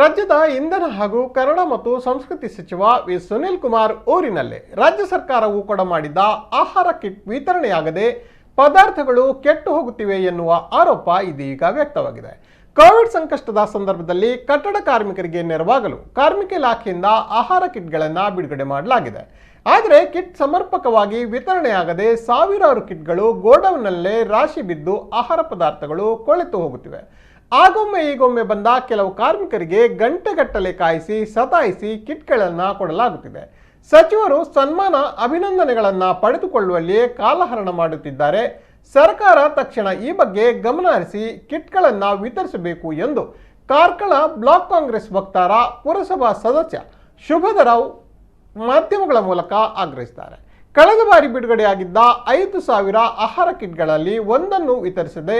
ರಾಜ್ಯದ ಇಂಧನ ಹಾಗೂ ಕನ್ನಡ ಮತ್ತು ಸಂಸ್ಕೃತಿ ಸಚಿವ ವಿ ಸುನೀಲ್ ಕುಮಾರ್ ಊರಿನಲ್ಲಿ ರಾಜ್ಯ ಸರ್ಕಾರವು ಕೊಡಮಾಡಿದ್ದ ಆಹಾರ ಕಿಟ್ ವಿತರಣೆಯಾಗದೆ ಪದಾರ್ಥಗಳು ಕೆಟ್ಟು ಹೋಗುತ್ತಿವೆ ಎನ್ನುವ ಆರೋಪ ಇದೀಗ ವ್ಯಕ್ತವಾಗಿದೆ. ಕೋವಿಡ್ ಸಂಕಷ್ಟದ ಸಂದರ್ಭದಲ್ಲಿ ಕಟ್ಟಡ ಕಾರ್ಮಿಕರಿಗೆ ನೆರವಾಗಲು ಕಾರ್ಮಿಕ ಇಲಾಖೆಯಿಂದ ಆಹಾರ ಕಿಟ್ಗಳನ್ನು ಬಿಡುಗಡೆ ಮಾಡಲಾಗಿದೆ. ಆದರೆ ಕಿಟ್ ಸಮರ್ಪಕವಾಗಿ ವಿತರಣೆಯಾಗದೆ ಸಾವಿರಾರು ಕಿಟ್ಗಳು ಗೋಡೌನ್ನಲ್ಲೇ ರಾಶಿ ಬಿದ್ದು ಆಹಾರ ಪದಾರ್ಥಗಳು ಕೊಳೆತು ಹೋಗುತ್ತಿವೆ. ಆಗೊಮ್ಮೆ ಈಗೊಮ್ಮೆ ಬಂದ ಕೆಲವು ಕಾರ್ಮಿಕರಿಗೆ ಗಂಟೆಗಟ್ಟಲೆ ಕಾಯಿಸಿ ಸತಾಯಿಸಿ ಕಿಟ್ಗಳನ್ನು ಕೊಡಲಾಗುತ್ತಿದೆ. ಸಚಿವರು ಸನ್ಮಾನ ಅಭಿನಂದನೆಗಳನ್ನು ಪಡೆದುಕೊಳ್ಳುವಲ್ಲಿಯೇ ಕಾಲಹರಣ ಮಾಡುತ್ತಿದ್ದಾರೆ. ಸರ್ಕಾರ ತಕ್ಷಣ ಈ ಬಗ್ಗೆ ಗಮನ ಹರಿಸಿ ಕಿಟ್ಗಳನ್ನು ವಿತರಿಸಬೇಕು ಎಂದು ಕಾರ್ಕಳ ಬ್ಲಾಕ್ ಕಾಂಗ್ರೆಸ್ ವಕ್ತಾರ ಪುರಸಭಾ ಸದಸ್ಯ ಶುಭದರಾವ್ ಮಾಧ್ಯಮಗಳ ಮೂಲಕ ಆಗ್ರಹಿಸಿದ್ದಾರೆ. ಕಳೆದ ಬಾರಿ ಬಿಡುಗಡೆಯಾಗಿದ್ದ 5,000 ಆಹಾರ ಕಿಟ್ಗಳಲ್ಲಿ ಒಂದನ್ನು ವಿತರಿಸದೆ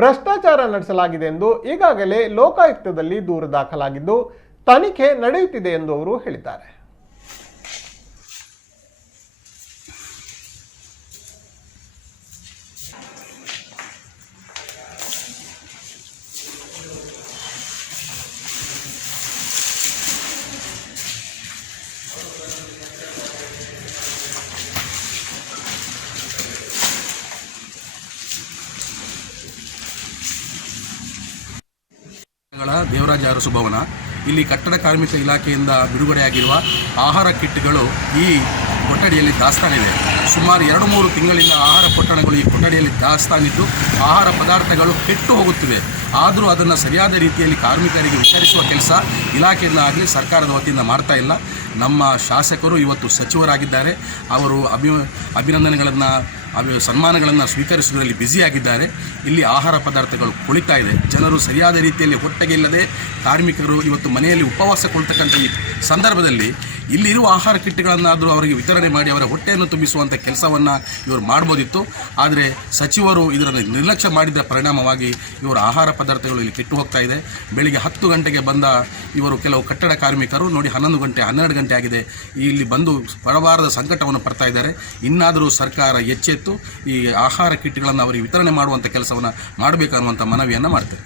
ಭ್ರಷ್ಟಾಚಾರ ನಡೆಸಲಾಗಿದೆ ಎಂದು ಈಗಾಗಲೇ ಲೋಕಾಯುಕ್ತದಲ್ಲಿ ದೂರು ದಾಖಲಾಗಿದ್ದು ತನಿಖೆ ನಡೆಯುತ್ತಿದೆ ಎಂದು ಅವರು ಹೇಳಿದ್ದಾರೆ. ದೇವರಾಜ ಅರಸು ಭವನ ಇಲ್ಲಿ ಕಟ್ಟಡ ಕಾರ್ಮಿಕ ಇಲಾಖೆಯಿಂದ ಬಿಡುಗಡೆಯಾಗಿರುವ ಆಹಾರ ಕಿಟ್ಗಳು ಈ ಕೊಠಡಿಯಲ್ಲಿ ದಾಸ್ತಾನಿದೆ. ಸುಮಾರು 2-3 ತಿಂಗಳಿಂದ ಆಹಾರ ಪೊಟ್ಟಣಗಳು ಈ ಕೊಠಡಿಯಲ್ಲಿ ದಾಸ್ತಾನಿದ್ದು ಆಹಾರ ಪದಾರ್ಥಗಳು ಕೆಟ್ಟು ಹೋಗುತ್ತಿವೆ. ಆದರೂ ಅದನ್ನು ಸರಿಯಾದ ರೀತಿಯಲ್ಲಿ ಕಾರ್ಮಿಕರಿಗೆ ವಿತರಿಸುವ ಕೆಲಸ ಇಲಾಖೆಯಿಂದ ಆಗಲಿ ಸರ್ಕಾರದ ವತಿಯಿಂದ ಮಾಡ್ತಾ ಇಲ್ಲ. ನಮ್ಮ ಶಾಸಕರು ಇವತ್ತು ಸಚಿವರಾಗಿದ್ದಾರೆ. ಅವರು ಅಭಿನಂದನೆಗಳನ್ನು ಸನ್ಮಾನಗಳನ್ನು ಸ್ವೀಕರಿಸುವುದರಲ್ಲಿ ಬ್ಯುಸಿಯಾಗಿದ್ದಾರೆ. ಇಲ್ಲಿ ಆಹಾರ ಪದಾರ್ಥಗಳು ಕುಳಿತಾ ಇದೆ. ಜನರು ಸರಿಯಾದ ರೀತಿಯಲ್ಲಿ ಹೊಟ್ಟೆಗೆ ಇಲ್ಲದೆ ಕಾರ್ಮಿಕರು ಇವತ್ತು ಮನೆಯಲ್ಲಿ ಉಪವಾಸ ಕೊಳ್ತಕ್ಕಂಥ ಈ ಸಂದರ್ಭದಲ್ಲಿ ಇಲ್ಲಿರುವ ಆಹಾರ ಕಿಟ್ಗಳನ್ನಾದರೂ ಅವರಿಗೆ ವಿತರಣೆ ಮಾಡಿ ಅವರ ಹೊಟ್ಟೆಯನ್ನು ತುಂಬಿಸುವಂಥ ಕೆಲಸವನ್ನು ಇವರು ಮಾಡ್ಬೋದಿತ್ತು. ಆದರೆ ಸಚಿವರು ಇದರಲ್ಲಿ ನಿರ್ಲಕ್ಷ್ಯ ಮಾಡಿದ ಪರಿಣಾಮವಾಗಿ ಇವರ ಆಹಾರ ಪದಾರ್ಥಗಳು ಇಲ್ಲಿ ಕೆಟ್ಟು ಹೋಗ್ತಾ ಇದೆ. ಬೆಳಿಗ್ಗೆ 10 ಗಂಟೆಗೆ ಬಂದ ಇವರು ಕೆಲವು ಕಟ್ಟಡ ಕಾರ್ಮಿಕರು ನೋಡಿ 11 ಗಂಟೆ 12 ಗಂಟೆ ಆಗಿದೆ ಇಲ್ಲಿ ಬಂದು ಬರಬಾರದ ಸಂಕಟವನ್ನು ಪಡ್ತಾ ಇದ್ದಾರೆ. ಇನ್ನಾದರೂ ಸರ್ಕಾರ ಎಚ್ಚೆತ್ತು ಈ ಆಹಾರ ಕಿಟ್ಗಳನ್ನು ಅವರಿಗೆ ವಿತರಣೆ ಮಾಡುವಂಥ ಕೆಲಸವನ್ನು ಮಾಡಬೇಕನ್ನುವಂಥ ಮನವಿಯನ್ನು ಮಾಡ್ತಾರೆ.